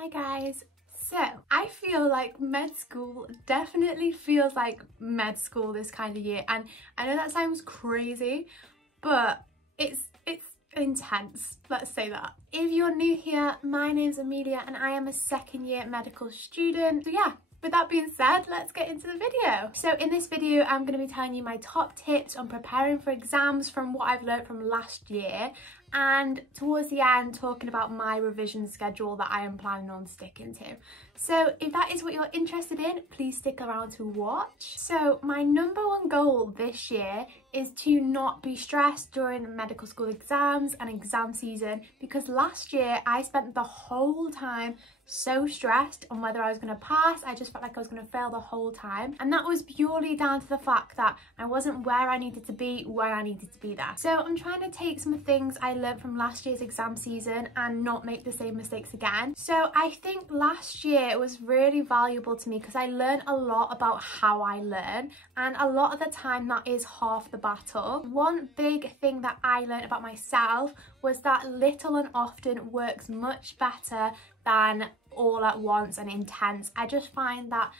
Hi guys. So I feel like med school definitely feels like med school this kind of year, and I know that sounds crazy, but it's intense, let's say that. If you're new here, my name's Amelia and I am a second year medical student. So yeah, with that being said, let's get into the video. So in this video, I'm going to be telling you my top tips on preparing for exams from what I've learned from last year, and towards the end talking about my revision schedule that I am planning on sticking to. So if that is what you're interested in, please stick around to watch. So my number one goal this year is to not be stressed during medical school exams and exam season, because last year I spent the whole time so stressed on whether I was going to pass. I just felt like I was going to fail the whole time, and that was purely down to the fact that I wasn't where I needed to be when I needed to be there. So I'm trying to take some things I learned from last year's exam season and not make the same mistakes again. So I think last year was really valuable to me because I learned a lot about how I learn, and a lot of the time that is half the battle. One big thing that I learned about myself was that little and often works much better than all at once and intense. I just find that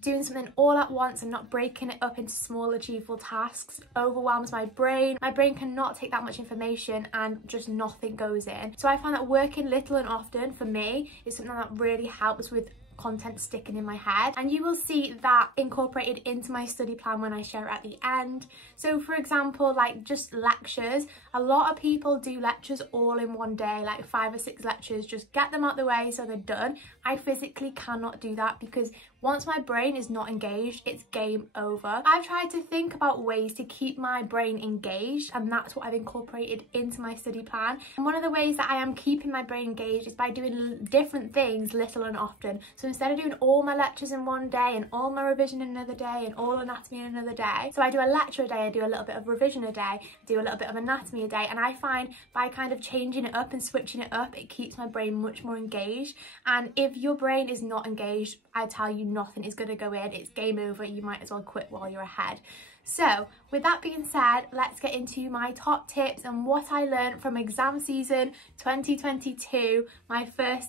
doing something all at once and not breaking it up into small achievable tasks overwhelms my brain. My brain cannot take that much information and just nothing goes in. So I find that working little and often for me is something that really helps with content sticking in my head, and you will see that incorporated into my study plan when I share it at the end. So for example, like just lectures, a lot of people do lectures all in one day, like 5 or 6 lectures, just get them out the way so they're done. I physically cannot do that because once my brain is not engaged, it's game over. I've tried to think about ways to keep my brain engaged, and that's what I've incorporated into my study plan. And one of the ways that I am keeping my brain engaged is by doing different things little and often. So instead of doing all my lectures in one day and all my revision in another day and all anatomy in another day, so I do a lecture a day, I do a little bit of revision a day, do a little bit of anatomy a day, and I find by kind of changing it up and switching it up, it keeps my brain much more engaged. And if your brain is not engaged, I tell you, nothing is going to go in. It's game over. You might as well quit while you're ahead. So with that being said, let's get into my top tips and what I learned from exam season 2022, exam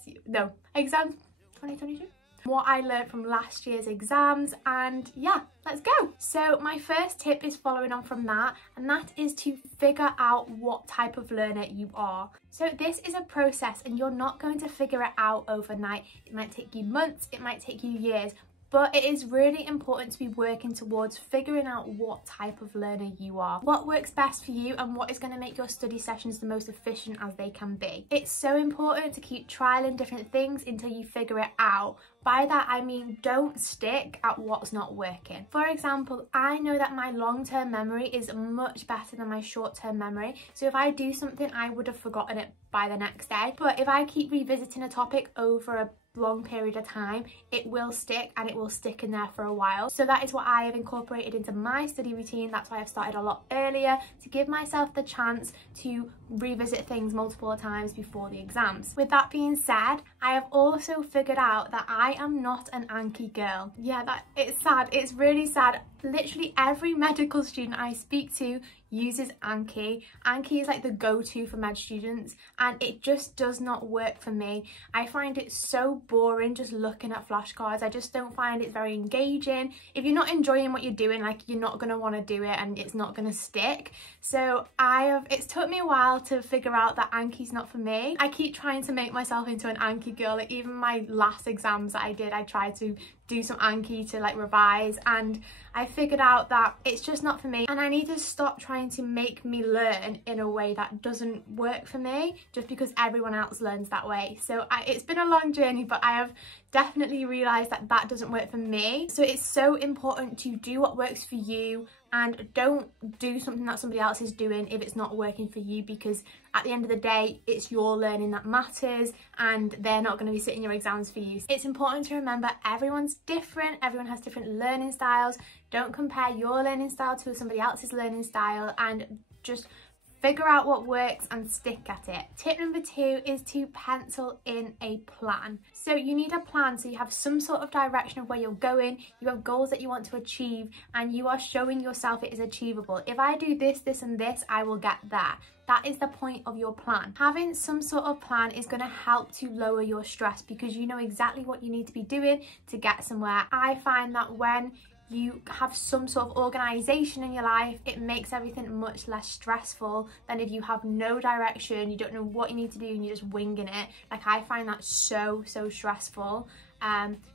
2022. What I learned from last year's exams, and yeah, let's go. So my first tip is following on from that, and that is to figure out what type of learner you are. So this is a process and you're not going to figure it out overnight. It might take you months, it might take you years, but it is really important to be working towards figuring out what type of learner you are, what works best for you, and what is going to make your study sessions the most efficient as they can be. It's so important to keep trialing different things until you figure it out. By that I mean don't stick at what's not working. For example, I know that my long-term memory is much better than my short-term memory, so if I do something I would have forgotten it by the next day, but if I keep revisiting a topic over a long period of time, it will stick, and it will stick in there for a while. So that is what I have incorporated into my study routine. That's why I've started a lot earlier, to give myself the chance to revisit things multiple times before the exams. With that being said, I have also figured out that I am not an Anki girl. Yeah, it's sad. It's really sad. Literally every medical student I speak to uses Anki. Anki is like the go-to for med students, and it just does not work for me. I find it so boring just looking at flashcards. I just don't find it very engaging. If you're not enjoying what you're doing, like, you're not going to want to do it and it's not going to stick. So it's took me a while to figure out that Anki's not for me. I keep trying to make myself into an Anki girl. Like, even my last exams that I did, I tried to do some Anki to like revise, and I figured out that it's just not for me, and I need to stop trying to make me learn in a way that doesn't work for me just because everyone else learns that way. So it's been a long journey, but I have definitely realized that that doesn't work for me. So it's so important to do what works for you, and don't do something that somebody else is doing if it's not working for you, because at the end of the day, it's your learning that matters, and they're not going to be sitting your exams for you. It's important to remember everyone's different, everyone has different learning styles. Don't compare your learning style to somebody else's learning style, and just figure out what works and stick at it. Tip number 2 is to pencil in a plan. So you need a plan, so you have some sort of direction of where you're going, you have goals that you want to achieve, and you are showing yourself it is achievable. If I do this, this and this, I will get that. That is the point of your plan. Having some sort of plan is going to help to lower your stress because you know exactly what you need to be doing to get somewhere. I find that when you have some sort of organization in your life, it makes everything much less stressful than if you have no direction, you don't know what you need to do and you're just winging it. Like, I find that so stressful.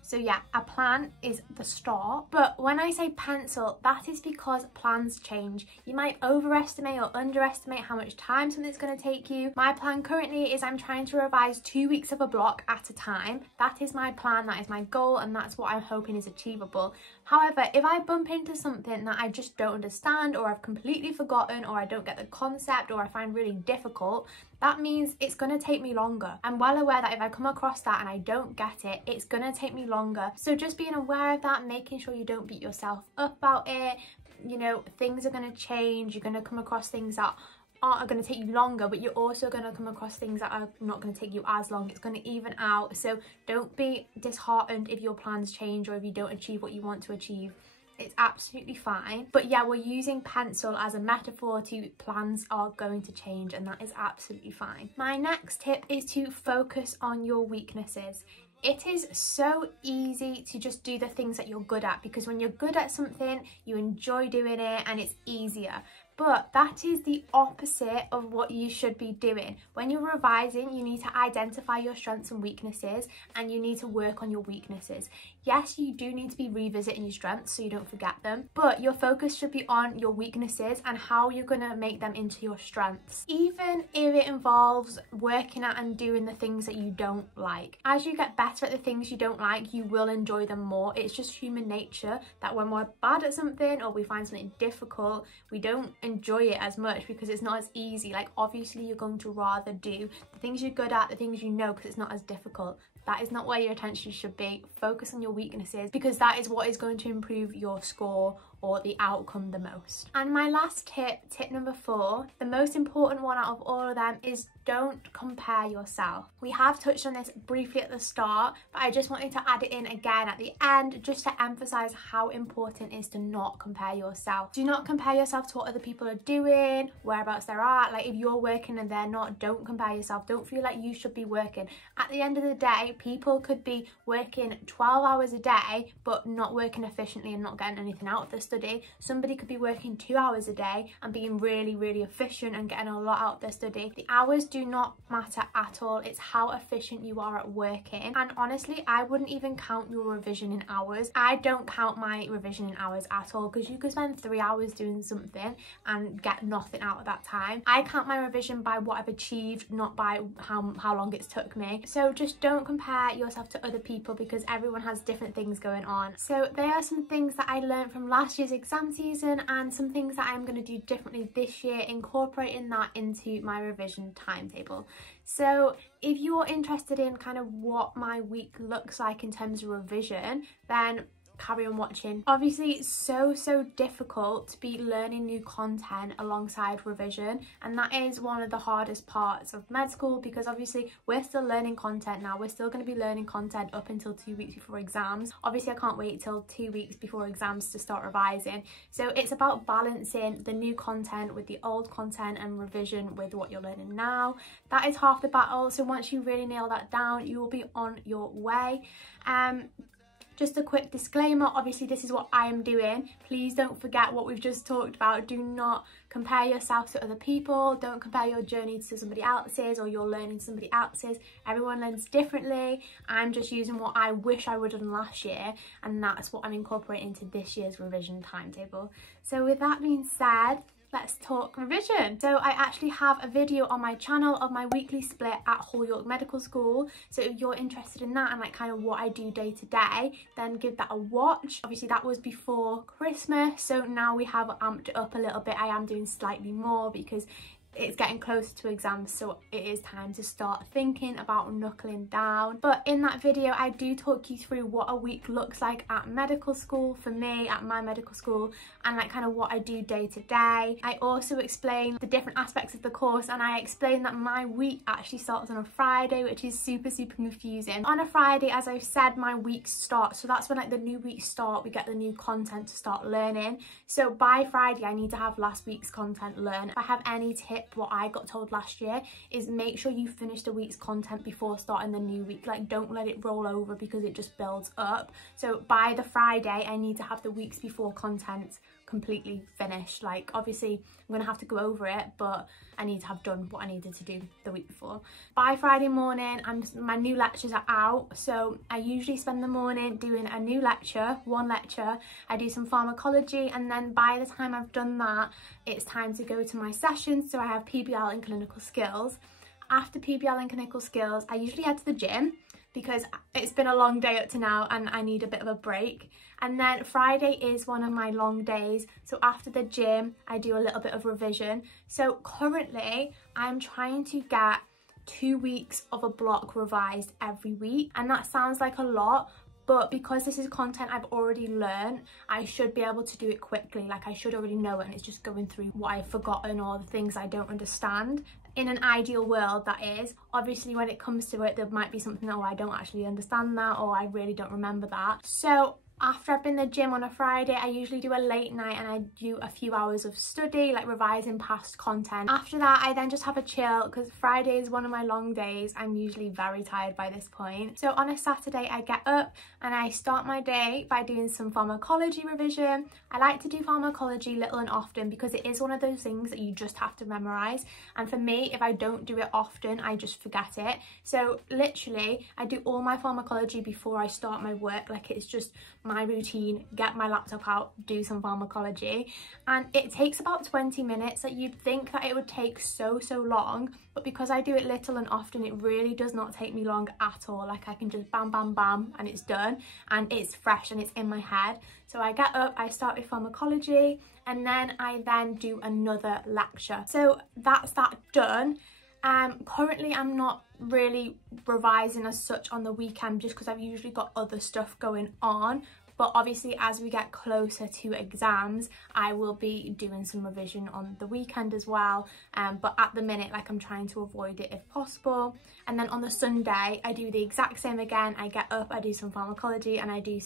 So yeah, a plan is the start. But when I say pencil, that is because plans change. You might overestimate or underestimate how much time something's going to take you. My plan currently is I'm trying to revise 2 weeks of a block at a time. That is my plan, that is my goal, and that's what I'm hoping is achievable. However, if I bump into something that I just don't understand, or I've completely forgotten, or I don't get the concept, or I find really difficult, that means it's going to take me longer. I'm well aware that if I come across that and I don't get it, it's going to take me longer. So just being aware of that, making sure you don't beat yourself up about it. You know, things are going to change. You're going to come across things that are going to take you longer, but you're also going to come across things that are not going to take you as long. It's going to even out. So don't be disheartened if your plans change or if you don't achieve what you want to achieve. It's absolutely fine. But yeah, we're using pencil as a metaphor to plans are going to change, and that is absolutely fine. My next tip is to focus on your weaknesses. It is so easy to just do the things that you're good at, because when you're good at something, you enjoy doing it and it's easier. But that is the opposite of what you should be doing. When you're revising, you need to identify your strengths and weaknesses, and you need to work on your weaknesses. Yes, you do need to be revisiting your strengths so you don't forget them, but your focus should be on your weaknesses and how you're going to make them into your strengths, even if it involves working at and doing the things that you don't like. As you get better at the things you don't like, you will enjoy them more. It's just human nature that when we're bad at something or we find something difficult, we don't enjoy it as much because it's not as easy. Like, obviously you're going to rather do the things you're good at, the things you know, because it's not as difficult. That is not where your attention should be. Focus on your weaknesses, because that is what is going to improve your score or the outcome the most. And my last tip, tip number 4, the most important one out of all of them, is don't compare yourself. We have touched on this briefly at the start, but I just wanted to add it in again at the end just to emphasize how important it is to not compare yourself. Do not compare yourself to what other people are doing, whereabouts they're at. Like, if you're working and they're not, don't compare yourself. Don't feel like you should be working. At the end of the day, people could be working 12 hours a day but not working efficiently and not getting anything out of their study. Somebody could be working 2 hours a day and being really efficient and getting a lot out of their study. The hours do not matter at all. It's how efficient you are at working. And honestly, I wouldn't even count your revision in hours. I don't count my revision in hours at all, because you could spend 3 hours doing something and get nothing out of that time. I count my revision by what I've achieved, not by how long it's took me. So just don't compare yourself to other people, because everyone has different things going on. So there are some things that I learned from last year's exam season and some things that I'm going to do differently this year, incorporating that into my revision timetable. So if you're interested in kind of what my week looks like in terms of revision, then carry on watching. Obviously, it's so difficult to be learning new content alongside revision, and that is one of the hardest parts of med school, because obviously we're still learning content now. We're still going to be learning content up until 2 weeks before exams. Obviously, I can't wait till 2 weeks before exams to start revising. So it's about balancing the new content with the old content and revision with what you're learning now. That is half the battle. So once you really nail that down, you will be on your way. Just a quick disclaimer, obviously this is what I am doing. Please don't forget what we've just talked about. Do not compare yourself to other people. Don't compare your journey to somebody else's or your learning to somebody else's. Everyone learns differently. I'm just using what I wish I would have done last year, and that's what I'm incorporating into this year's revision timetable. So with that being said, let's talk revision. So I actually have a video on my channel of my weekly split at Hull York Medical School. So if you're interested in that and like kind of what I do day to day, then give that a watch. Obviously that was before Christmas, so now we have amped it up a little bit. I am doing slightly more because it's getting closer to exams, so it is time to start thinking about knuckling down. But in that video I do talk you through what a week looks like at medical school for me, at my medical school, and like kind of what I do day to day. I also explain the different aspects of the course, and I explain that my week actually starts on a Friday, which is super confusing. On a Friday, as I've said, my week starts, so that's when like the new week start, we get the new content to start learning. So by Friday I need to have last week's content learned. If I have any tips tip, what I got told last year, is make sure you finish the week's content before starting the new week. Like, don't let it roll over because it just builds up. So by the Friday, I need to have the weeks before content completely finished. Like, obviously I'm gonna have to go over it, but I need to have done what I needed to do the week before. By Friday morning, my new lectures are out, so I usually spend the morning doing a new lecture, one lecture. I do some pharmacology, and then by the time I've done that, it's time to go to my sessions. So I have PBL and clinical skills. After PBL and clinical skills, I usually head to the gym because it's been a long day up to now and I need a bit of a break. And then Friday is one of my long days, so after the gym I do a little bit of revision. So currently I'm trying to get 2 weeks of a block revised every week, and that sounds like a lot, but because this is content I've already learned, I should be able to do it quickly. Like, I should already know it, and it's just going through what I've forgotten or the things I don't understand. In an ideal world, that is. Obviously when it comes to it, there might be something that, oh, I don't actually understand that, or I really don't remember that. So after I've been to the gym on a Friday, I usually do a late night and I do a few hours of study, like revising past content. After that, I then just have a chill because Friday is one of my long days. I'm usually very tired by this point. So on a Saturday, I get up and I start my day by doing some pharmacology revision. I like to do pharmacology little and often because it is one of those things that you just have to memorize. And for me, if I don't do it often, I just forget it. So literally, I do all my pharmacology before I start my work. Like, it's just my routine, get my laptop out, do some pharmacology, and it takes about 20 minutes. Like, you'd think that it would take so long, but because I do it little and often, it really does not take me long at all. Like, I can just bam bam bam and it's done, and it's fresh and it's in my head. So I get up, I start with pharmacology, and then I then do another lecture. So that's that done. Currently I'm not really revising as such on the weekend just because I've usually got other stuff going on, but obviously as we get closer to exams I will be doing some revision on the weekend as well, but at the minute, like, I'm trying to avoid it if possible. And then on the Sunday I do the exact same again. I get up, I do some pharmacology, and I do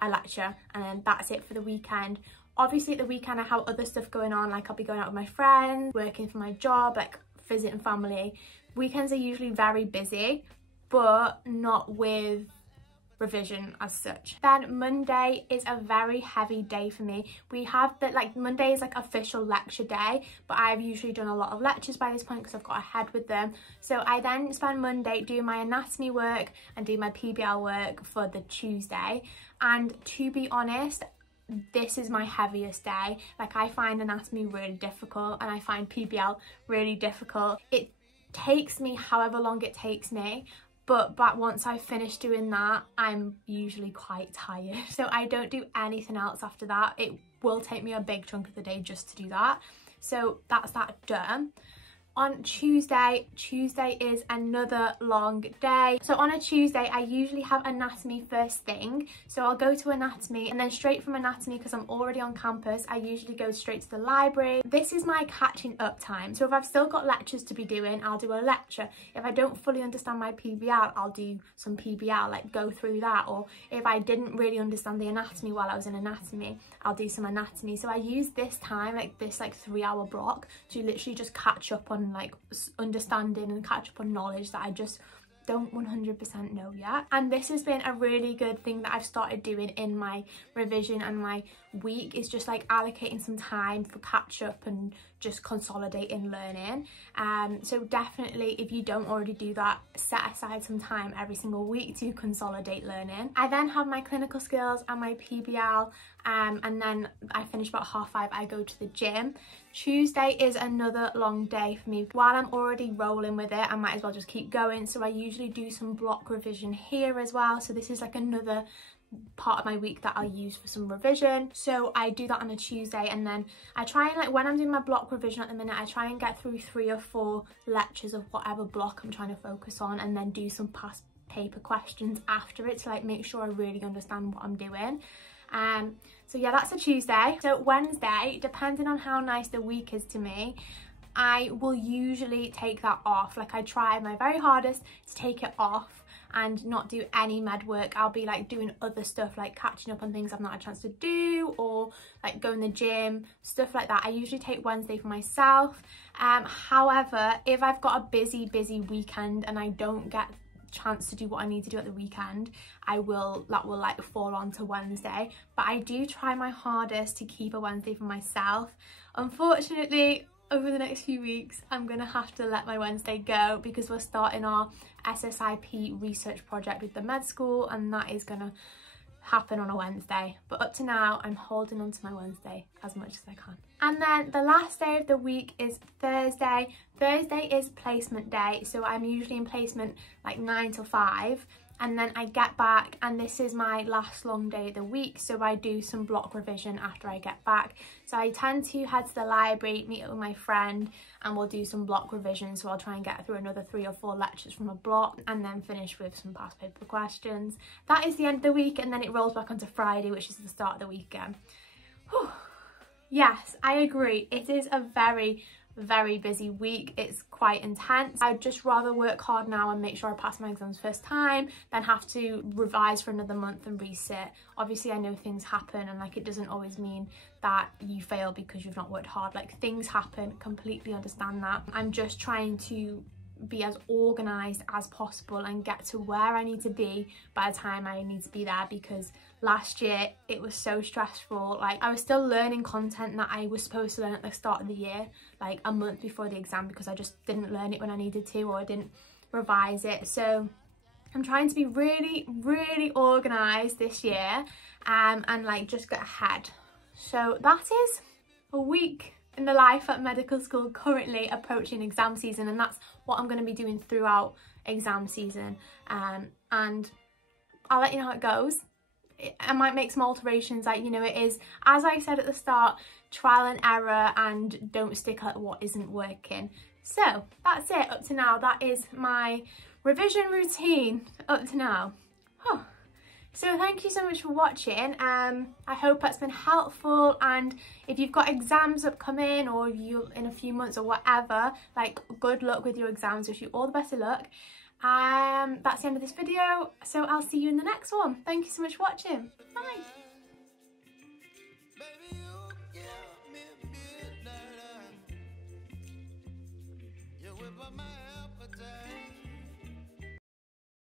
a lecture, and then that's it for the weekend. Obviously at the weekend I have other stuff going on, like I'll be going out with my friends, working for my job, like visiting family. Weekends are usually very busy, but not with revision as such. Then Monday is a very heavy day for me. We have Monday is like official lecture day, but I've usually done a lot of lectures by this point because I've got ahead with them. So I then spend Monday doing my anatomy work and do my PBL work for the Tuesday. And to be honest, this is my heaviest day. Like, I find anatomy really difficult and I find PBL really difficult. It takes me however long it takes me, but once I've finished doing that, I'm usually quite tired. So I don't do anything else after that. It will take me a big chunk of the day just to do that. So that's that done. On Tuesday is another long day. So on a Tuesday, I usually have anatomy first thing. So I'll go to anatomy, and then straight from anatomy, because I'm already on campus, I usually go straight to the library. This is my catching up time. So if I've still got lectures to be doing, I'll do a lecture. If I don't fully understand my PBL, I'll do some PBL, like go through that. Or if I didn't really understand the anatomy while I was in anatomy, I'll do some anatomy. So I use this time, like this 3-hour block, to literally just catch up on like understanding and catch up on knowledge that I just don't 100% know yet. And this has been a really good thing that I've started doing in my revision and my week, is just like allocating some time for catch up and just consolidating learning. So definitely, if you don't already do that, set aside some time every single week to consolidate learning. I then have my clinical skills and my PBL, and then I finish about 5:30. I go to the gym. Tuesday is another long day for me. While I'm already rolling with it, I might as well just keep going. So I usually do some block revision here as well. So this is like another part of my week that I'll use for some revision. So I do that on a Tuesday, and then I try and, like, when I'm doing my block revision at the minute, I try and get through 3 or 4 lectures of whatever block I'm trying to focus on, and then do some past paper questions after it to like make sure I really understand what I'm doing. So yeah, that's a Tuesday. So Wednesday, depending on how nice the week is to me, I will usually take that off. Like, I try my very hardest to take it off, and not do any med work. I'll be like doing other stuff, like catching up on things I've not had a chance to do, or like going to the gym, stuff like that. I usually take Wednesday for myself. However, if I've got a busy weekend and I don't get chance to do what I need to do at the weekend, that will like fall onto Wednesday. But I do try my hardest to keep a Wednesday for myself. Unfortunately, over the next few weeks, I'm gonna have to let my Wednesday go because we're starting our SSIP research project with the med school, and that is gonna happen on a Wednesday. But up to now, I'm holding on to my Wednesday as much as I can. And then the last day of the week is Thursday. Thursday is placement day, so I'm usually in placement like 9 till 5, and then I get back, and this is my last long day of the week, so I do some block revision after I get back. So I tend to head to the library, meet up with my friend, and we'll do some block revision. So I'll try and get through another 3 or 4 lectures from a block, and then finish with some past paper questions. That is the end of the week, and then it rolls back onto Friday, which is the start of the weekend. Whew. Yes, I agree. It is a very busy week. It's quite intense. I'd just rather work hard now and make sure I pass my exams first time than have to revise for another month and resit. Obviously, I know things happen, and like it doesn't always mean that you fail because you've not worked hard. Like things happen, completely understand that. I'm just trying to be as organised as possible and get to where I need to be by the time I need to be there, because last year it was so stressful. Like I was still learning content that I was supposed to learn at the start of the year, like a month before the exam, because I just didn't learn it when I needed to, or I didn't revise it. So I'm trying to be really organised this year, and like just get ahead. So that is a week in the life at medical school, currently approaching exam season, and that's what I'm going to be doing throughout exam season. And I'll let you know how it goes. I might make some alterations, like, you know, it is, as I said at the start, trial and error, and don't stick at what isn't working. So that's it up to now. That is my revision routine up to now. So thank you so much for watching. I hope that's been helpful, and if you've got exams upcoming, or if you in a few months or whatever, like good luck with your exams. Wish you all the best of luck. That's the end of this video, so I'll see you in the next one. Thank you so much for watching. Bye.